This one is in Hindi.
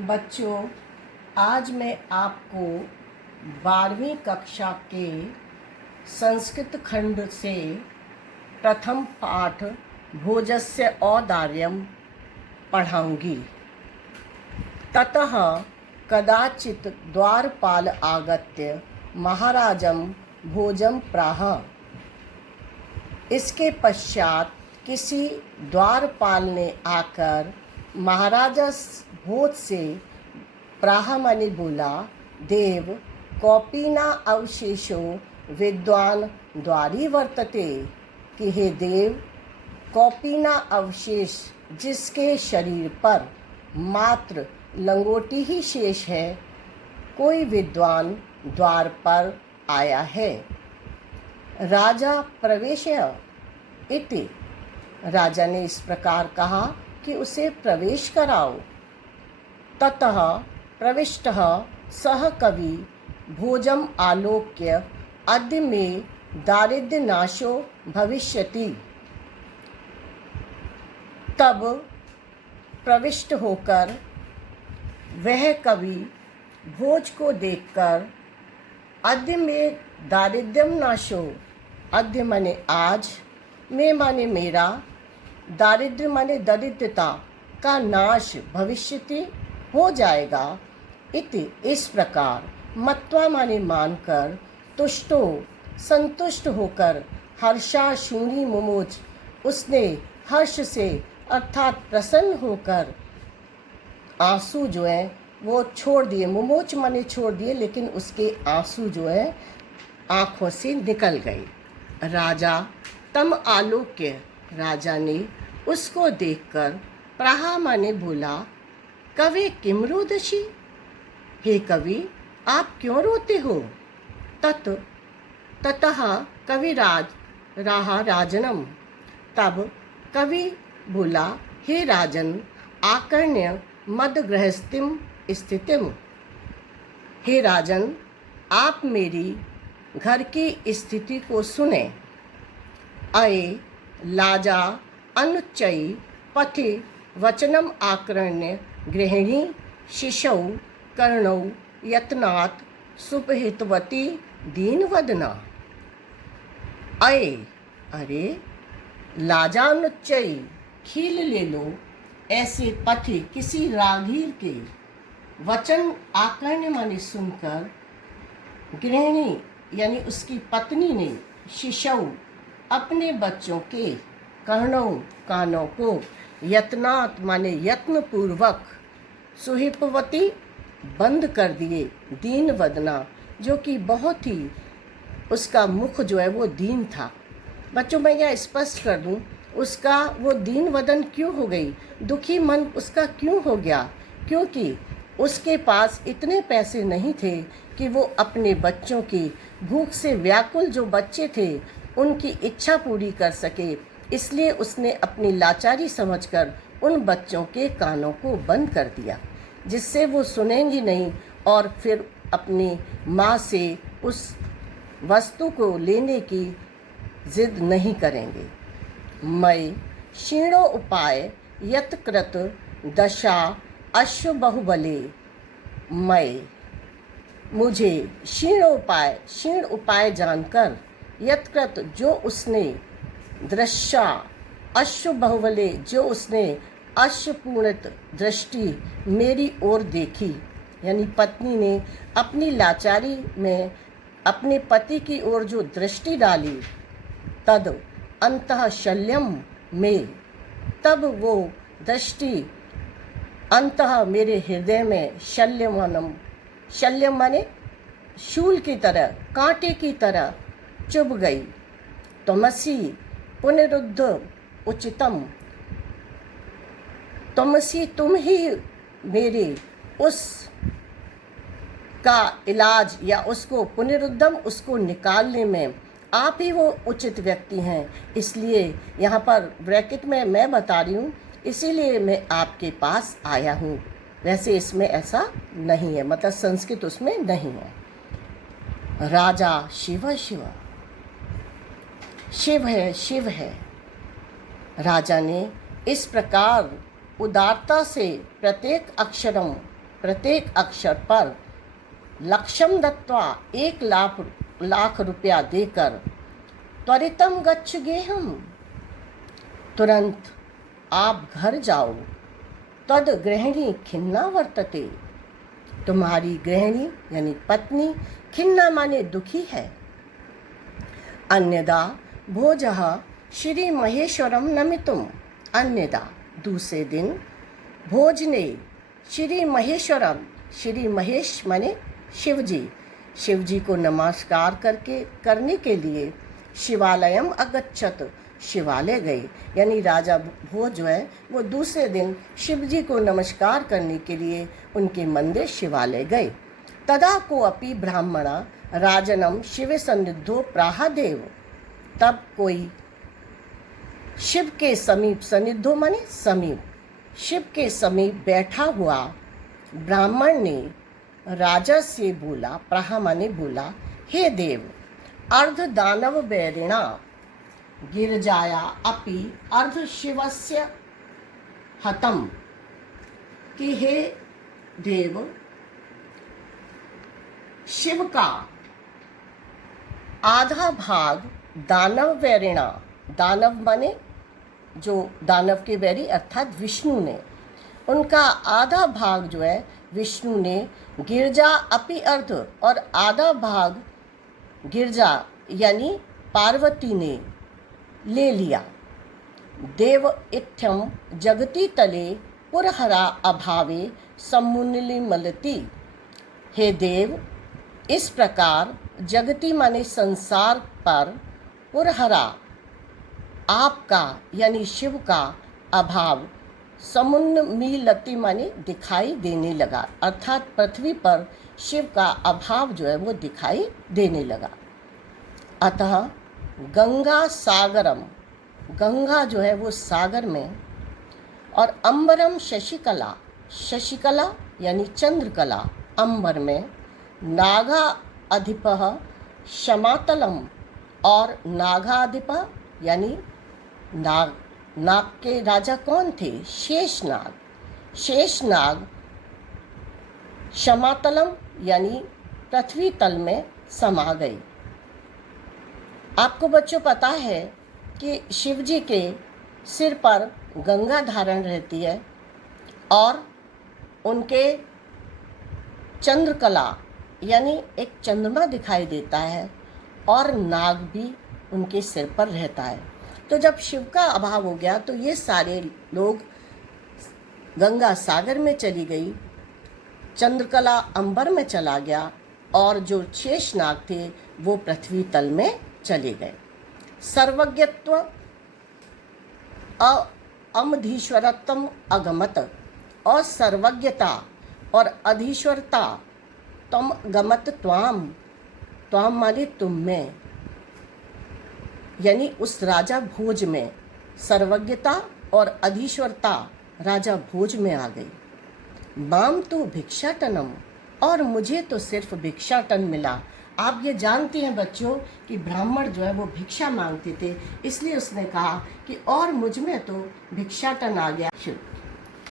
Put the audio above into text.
बच्चों, आज मैं आपको 12वीं कक्षा के संस्कृत खंड से प्रथम पाठ भोजस्य औदार्यं पढ़ाऊंगी। ततः कदाचित् द्वारपाल आगत्य महाराजं भोजं प्राह। इसके पश्चात किसी द्वारपाल ने आकर महाराजा भोज से प्राह माने बोला, देव कौपी न अवशेषो विद्वान द्वारी वर्तते, कि हे देव, कौपी न अवशेष जिसके शरीर पर मात्र लंगोटी ही शेष है, कोई विद्वान द्वार पर आया है। राजा प्रवेशय इति, राजा ने इस प्रकार कहा कि उसे प्रवेश कराओ। ततः प्रविष्टः सह कवि भोजम आलोक्य अद्य मे दारिद्र्य नाशो भविष्यति। तब प्रविष्ट होकर वह कवि भोज को देखकर अद्य में दारिद्र्यम नाशो, अद्य माने आज, में माने मेरा, दारिद्र्य माने दरिद्रता का नाश भविष्यति हो जाएगा। इति इस प्रकार मत्वा माने मानकर, तुष्टो संतुष्ट होकर, हर्षा शूनी मुमोच, उसने हर्ष से अर्थात प्रसन्न होकर आंसू जो है वो छोड़ दिए। मुमोच माने छोड़ दिए, लेकिन उसके आंसू जो है आँखों से निकल गए। राजा तम आलोक्य, राजा ने उसको देखकर प्राह माने बोला, कवि किम रोदसी, हे कवि आप क्यों रोते हो। ततः कविराज राहा राजनम, तब कवि बोला, हे राजन, आकर्ण्य मद गृहस्थिम स्थितिम, हे राजन आप मेरी घर की स्थिति को सुने। अये लाजा अनुच्चयी पथि वचनम आकर्ण्य गृहिणी शिशौ कर्णौ यत्नात् सुपहितवती दीनवदना। अये, अरे, लाजानुच्चयी, खील ले लो, ऐसे पथि किसी रागीर के वचन आकर्ण्य माने सुनकर, गृहिणी यानी उसकी पत्नी ने, शिशौ अपने बच्चों के, कर्णों कानों को, यत्नात् माने यत्न पूर्वक, सुहिपवती बंद कर दिए, दीन वदना जो कि बहुत ही उसका मुख जो है वो दीन था। बच्चों मैं यह स्पष्ट कर दूं, उसका वो दीन वदन क्यों हो गई, दुखी मन उसका क्यों हो गया, क्योंकि उसके पास इतने पैसे नहीं थे कि वो अपने बच्चों की भूख से व्याकुल जो बच्चे थे उनकी इच्छा पूरी कर सके। इसलिए उसने अपनी लाचारी समझकर उन बच्चों के कानों को बंद कर दिया, जिससे वो सुनेंगी नहीं और फिर अपनी माँ से उस वस्तु को लेने की जिद नहीं करेंगे। मैं क्षीणो उपाय यत्कृत दशा अश्व बहुबले, मैं मुझे क्षीण उपाय जानकर, यत्कृत जो उसने, दृश्या अश्व बहुबले जो उसने अश्वपूर्णित दृष्टि मेरी ओर देखी, यानी पत्नी ने अपनी लाचारी में अपने पति की ओर जो दृष्टि डाली, तद अंतः शल्यम में, तब वो दृष्टि अंतः मेरे हृदय में, शल्यम माने शूल की तरह, कांटे की तरह चुभ गई। तमसी पुनरुद्ध उचितम, तमसी तुम ही मेरे उस का इलाज या उसको पुनरुद्धम, उसको निकालने में आप ही वो उचित व्यक्ति हैं। इसलिए यहाँ पर ब्रैकेट में मैं बता रही हूँ, इसीलिए मैं आपके पास आया हूँ। वैसे इसमें ऐसा नहीं है, मतलब संस्कृत उसमें नहीं है। राजा शिव शिव, शिव है शिव है। राजा ने इस प्रकार उदारता से प्रत्येक अक्षरम प्रत्येक अक्षर पर लक्षम दत्वा 1 लाख रुपया देकर त्वरितम गच्छ गेहम, तुरंत आप घर जाओ। तद गृहिणी खिन्ना वर्तते, तुम्हारी गृहिणी यानी पत्नी खिन्ना माने दुखी है। अन्यदा भोजः श्री महेश्वरम नमितुम, अन्यदा दूसरे दिन भोज ने श्री महेश्वरम, श्री महेश माने शिवजी, शिवजी को नमस्कार करने के लिए शिवालयम अगच्छत, शिवालय गए। यानी राजा भोज जो है वो दूसरे दिन शिवजी को नमस्कार करने के लिए उनके मंदिर शिवालय गए। तदा को अपि ब्राह्मणा राजनम शिव सन्निधो प्राहादेव, तब कोई शिव के समीप, सन्निधो माने समीप, शिव के समीप बैठा हुआ ब्राह्मण ने राजा से बोला, प्राह माने बोला, हे देव, अर्ध दानव बैरिणा गिरजाया अपि अर्ध शिवस्य हतम, कि हे देव, शिव का आधा भाग दानव बैरिणा, दानव माने जो दानव के बैरी अर्थात विष्णु ने, उनका आधा भाग जो है विष्णु ने गिरजा अपि अर्ध, और आधा भाग गिरजा यानी पार्वती ने ले लिया। देव इत्थम जगति तले पुरहरा अभावे समुन्निमलति, हे देव, इस प्रकार जगति माने संसार पर पुरहरा आपका यानी शिव का अभाव समुन्मीलति माने दिखाई देने लगा, अर्थात पृथ्वी पर शिव का अभाव जो है वो दिखाई देने लगा। अतः गंगा सागरम, गंगा जो है वो सागर में, और अंबरम शशिकला, शशिकला यानी चंद्रकला अंबर में, नागा अधिपः शमातलम, और नागाधिप यानी नाग, नाग के राजा कौन थे? शेषनाग, शेषनाग शमातलम यानी पृथ्वी तल में समा गई। आपको बच्चों पता है कि शिव जी के सिर पर गंगा धारण रहती है और उनके चंद्रकला यानी एक चंद्रमा दिखाई देता है और नाग भी उनके सिर पर रहता है। तो जब शिव का अभाव हो गया तो ये सारे लोग, गंगा सागर में चली गई, चंद्रकला अंबर में चला गया और जो शेष नाग थे वो पृथ्वी तल में चले गए। सर्वज्ञत्व अमधीश्वरत्म अगमत, और सर्वज्ञता और अधीश्वरता तम गमत त्वाम, त्वाम माने तुम में, यानी उस राजा भोज में सर्वज्ञता और अधीश्वरता राजा भोज में आ गई। माम तो भिक्षाटनम, और मुझे तो सिर्फ भिक्षाटन मिला। आप ये जानती हैं बच्चों कि ब्राह्मण जो है वो भिक्षा मांगते थे, इसलिए उसने कहा कि और मुझ में तो भिक्षाटन आ गया।